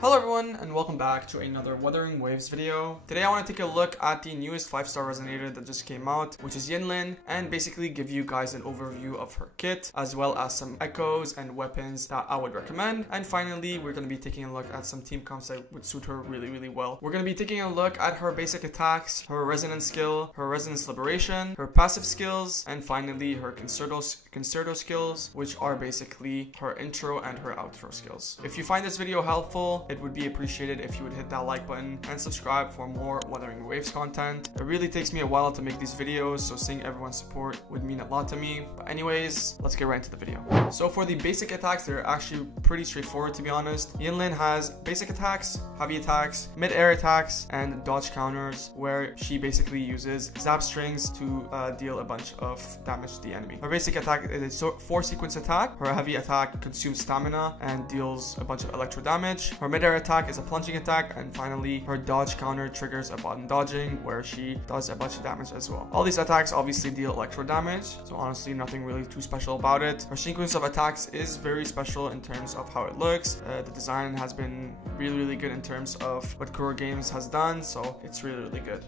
Hello everyone and welcome back to another Wuthering Waves video. Today I want to take a look at the newest 5-star resonator that just came out, which is Yinlin, and basically give you guys an overview of her kit, as well as some echoes and weapons that I would recommend. And finally, we're going to be taking a look at some team comps that would suit her really well. We're going to be taking a look at her basic attacks, her resonance skill, her resonance liberation, her passive skills, and finally her concerto skills, which are basically her intro and her outro skills. If you find this video helpful, it would be appreciated if you would hit that like button and subscribe for more Wuthering Waves content. It really takes me a while to make these videos, so seeing everyone's support would mean a lot to me. But anyways, let's get right into the video. So for the basic attacks, they're actually pretty straightforward, to be honest. Yinlin has basic attacks, heavy attacks, mid-air attacks, and dodge counters, where she basically uses zap strings to deal a bunch of damage to the enemy. Her basic attack is a 4-sequence attack. Her heavy attack consumes stamina and deals a bunch of electro damage. Her mid-air attack is a plunging attack, and finally her dodge counter triggers a button dodging, where she does a bunch of damage as well. All these attacks obviously deal electro damage, so honestly nothing really too special about it. Her sequence of attacks is very special in terms of how it looks. The design has been really good in terms of what Kuro Games has done, so it's really good.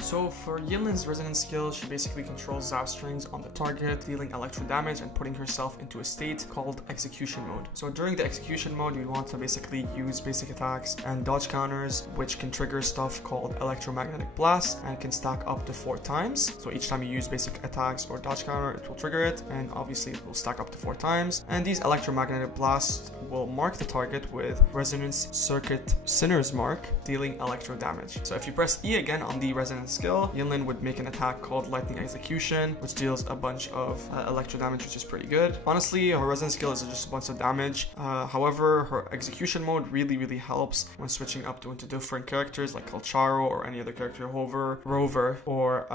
So for Yinlin's resonance skill, she basically controls zap strings on the target, dealing electro damage and putting herself into a state called execution mode. So during the execution mode, you want to basically use basic attacks and dodge counters, which can trigger stuff called electromagnetic blast and can stack up to 4 times. So each time you use basic attacks or dodge counter, it will trigger it, and obviously it will stack up to 4 times. And these electromagnetic blasts will mark the target with resonance circuit Sinner's mark, dealing electro damage. So if you press E again on the resonance skill, Yinlin would make an attack called Lightning Execution, which deals a bunch of electro damage, which is pretty good. Honestly, her resonance skill is just a bunch of damage. However, her execution mode really helps when switching up into different characters like Kalcharo or any other character, Rover, or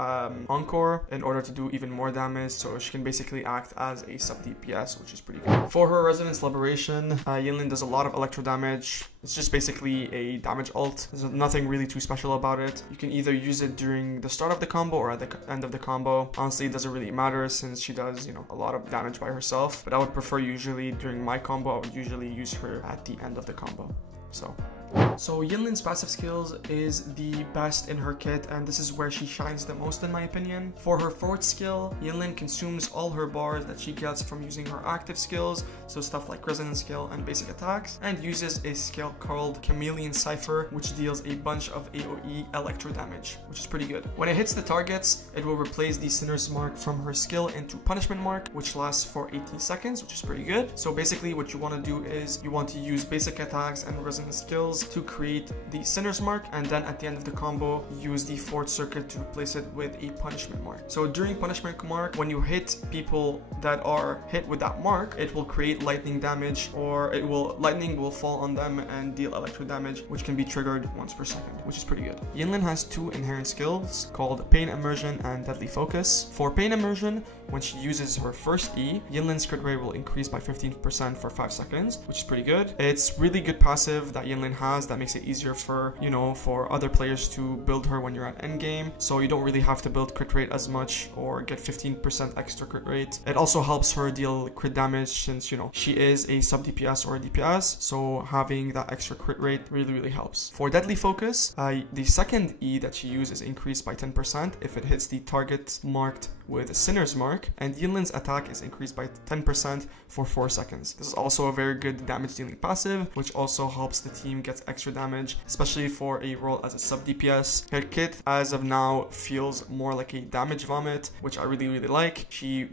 Encore, in order to do even more damage. So she can basically act as a sub DPS, which is pretty good. For her resonance liberation, Yinlin does a lot of electro damage. It's just basically a damage ult. There's nothing really too special about it. You can either use it during the start of the combo or at the end of the combo. Honestly, it doesn't really matter since she does, a lot of damage by herself. But I would prefer usually during my combo, I would usually use her at the end of the combo. So Yinlin's passive skills is the best in her kit, and this is where she shines the most in my opinion. For her fourth skill, Yinlin consumes all her bars that she gets from using her active skills, so stuff like resonance skill and basic attacks, and uses a skill called Chameleon Cipher, which deals a bunch of AoE electro damage, which is pretty good. When it hits the targets, it will replace the Sinner's mark from her skill into punishment mark, which lasts for 18 seconds, which is pretty good. So basically what you want to do is you want to use basic attacks and resonance skills to create the Sinner's mark, and then at the end of the combo use the fourth circuit to replace it with a punishment mark. So during punishment mark, when you hit people that are hit with that mark, it will create lightning damage, or lightning will fall on them and deal electro damage, which can be triggered once per second, which is pretty good. Yinlin has 2 inherent skills called Pain Immersion and Deadly Focus. For Pain Immersion, when she uses her first E, Yinlin's crit rate will increase by 15% for 5 seconds, which is pretty good. It's really good passive that Yinlin has that makes it easier for, for other players to build her when you're at endgame. So you don't really have to build crit rate as much or get 15% extra crit rate. It also helps her deal crit damage since, she is a sub DPS or a DPS. So having that extra crit rate really helps. For Deadly Focus, the second E that she uses is increased by 10% if it hits the target marked with a Sinner's mark, and Yinlin's attack is increased by 10% for 4 seconds. This is also a very good damage dealing passive, which also helps the team get extra damage, especially for a role as a sub DPS. Her kit as of now feels more like a damage vomit, which I really like. She,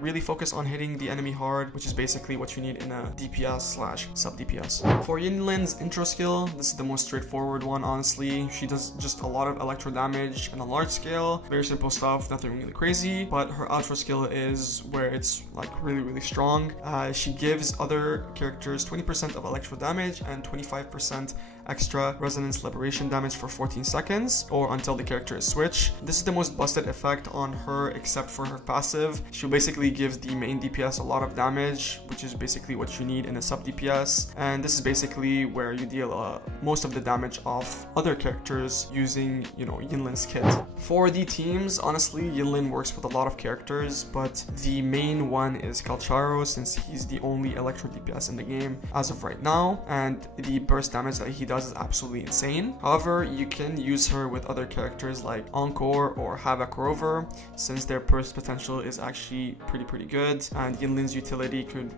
really focus on hitting the enemy hard, which is basically what you need in a DPS slash sub DPS. For Yinlin's intro skill, this is the most straightforward one, honestly. She does just a lot of electro damage on a large scale, very simple stuff, nothing really crazy. But her outro skill is where it's like really strong. She gives other characters 20% of electro damage and 25% extra resonance liberation damage for 14 seconds or until the character is switched. This is the most busted effect on her except for her passive. She basically gives the main DPS a lot of damage, which is basically what you need in a sub DPS, and this is basically where you deal most of the damage off other characters using, Yinlin's kit. For the teams, honestly, Yinlin works with a a lot of characters, but the main one is Calcharo, since he's the only electro DPS in the game as of right now, and the burst damage that he does is absolutely insane. However, you can use her with other characters like Encore or Havoc Rover, since their burst potential is actually pretty good, and Yinlin's utility could,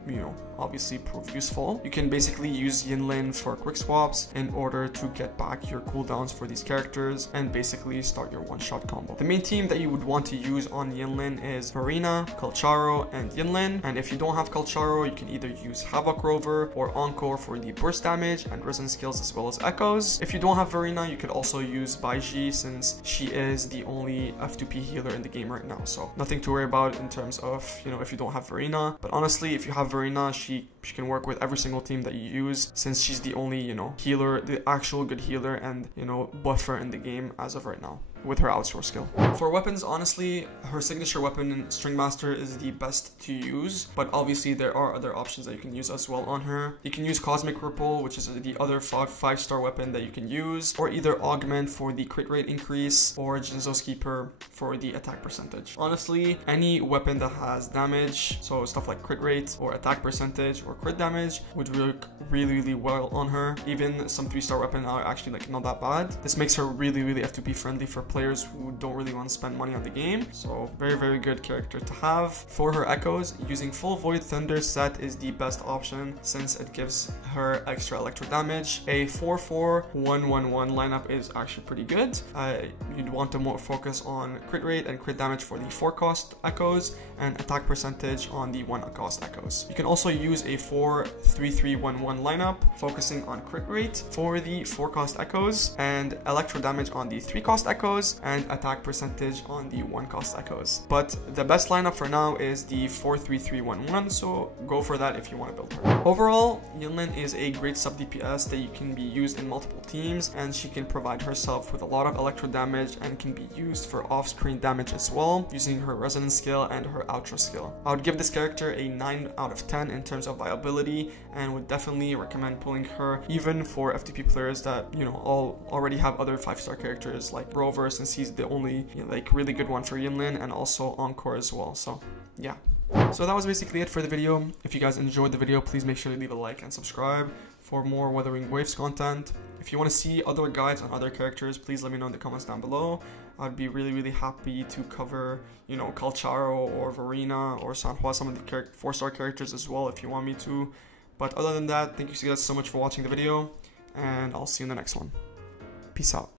obviously prove useful. You can basically use Yinlin for quick swaps in order to get back your cooldowns for these characters and basically start your one-shot combo. The main team that you would want to use on Yinlin is Verena, Calcharo, and Yinlin, and if you don't have Calcharo, you can either use Havoc Rover or Encore for the burst damage and resonance skills as well as echoes. If you don't have Verena, you could also use Baiji, since she is the only F2P healer in the game right now, so nothing to worry about in terms of, if you don't have Verena. But honestly, if you have Verena, she can work with every single team that you use, since she's the only, healer, the actual good healer and, buffer in the game as of right now, with her outsource skill. For weapons, honestly, her signature weapon, String Master, is the best to use, but obviously there are other options that you can use as well on her. You can use Cosmic Ripple, which is the other 5-star weapon that you can use, or either Augment for the crit rate increase, or Jinzo's Keeper for the attack percentage. Honestly, any weapon that has damage, so stuff like crit rate or attack percentage or crit damage, would work really well on her. Even some 3-star weapons are actually not that bad. This makes her really F2P friendly for players who don't really want to spend money on the game, so very good character to have. For her echoes, using Full Void Thunder set is the best option, since it gives her extra electro damage. A 4-4-1-1-1 lineup is actually pretty good. You'd want to more focus on crit rate and crit damage for the 4-cost echoes, and attack percentage on the 1-cost echoes. You can also use a 4-3-3-1-1 lineup, focusing on crit rate for the 4-cost echoes, and electro damage on the 3-cost echoes, and attack percentage on the 1-cost echoes. But the best lineup for now is the 4-3-3-1-1, so go for that if you want to build her. Overall, Yinlin is a great sub DPS that you can be used in multiple teams, and she can provide herself with a lot of electro damage and can be used for off-screen damage as well, using her resonance skill and her outro skill. I would give this character a 9 out of 10 in terms of viability, and would definitely recommend pulling her even for FTP players that, already have other 5-star characters like Rover, since he's the only really good one for Yinlin, and also Encore as well. So yeah. So that was basically it for the video. If you guys enjoyed the video, please make sure to leave a like and subscribe for more Wuthering Waves content. If you want to see other guides on other characters, please let me know in the comments down below. I'd be really happy to cover, Calcharo or Verena or Sanhua, some of the 4-star characters as well if you want me to. But other than that, thank you guys so much for watching the video, and I'll see you in the next one. Peace out.